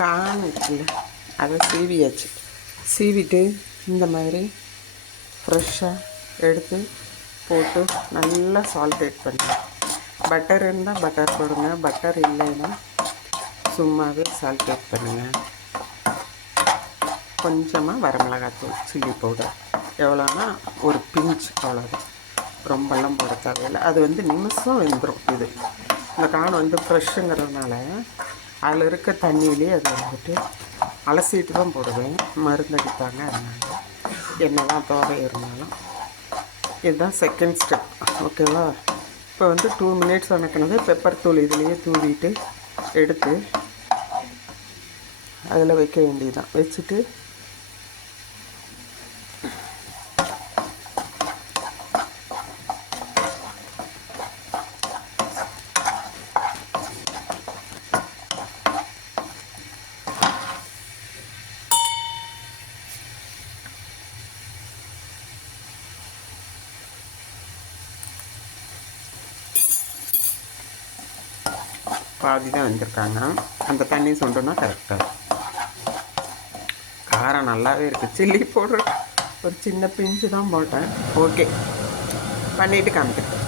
கான் இருக்குல்ல, அதை சீவியாச்சு. சீவிட்டு இந்த மாதிரி ஃப்ரெஷ்ஷாக எடுத்து போட்டு நல்லா சால்டேட் பண்ணுங்கள். பட்டர் இருந்தால் பட்டர் போடுங்க, பட்டர் இல்லைன்னா சும்மாவே சால்டேட் பண்ணுங்கள். கொஞ்சமாக வரமிளகாத்தூள், சில்லி பவுடர், எவ்வளோன்னா ஒரு பிஞ்ச், அவ்வளோதான். ரொம்பலாம் போட தேவையில்லை. அது நிமிஷம் வெந்துடும். இந்த கான் ஃப்ரெஷ்ஷுங்கிறதுனால அதில் இருக்க தண்ணியிலே அது அலசிட்டு தான் போடுவேன். மருந்தடிப்பாங்க, அதனால் என்ன தான் தோகை இருந்தாலும். இதுதான் செகண்ட் ஸ்டெப். ஓகேவா? இப்போ 2 மினிட்ஸ் வணக்கினது பெப்பர் தூள் இதுலேயே தூவிட்டு எடுத்து அதில் வைக்க வேண்டியதுதான். வச்சுட்டு பாதி தான் வந்திருக்காங்க. அந்த தண்ணி சொண்டோன்னா கரெக்டாக. காரம் நல்லாவே இருக்குது. சில்லி பவுடர் ஒரு சின்ன பிஞ்சு தான் போட்டேன். ஓகே, பண்ணிவிட்டு காமிக்கிறேன்.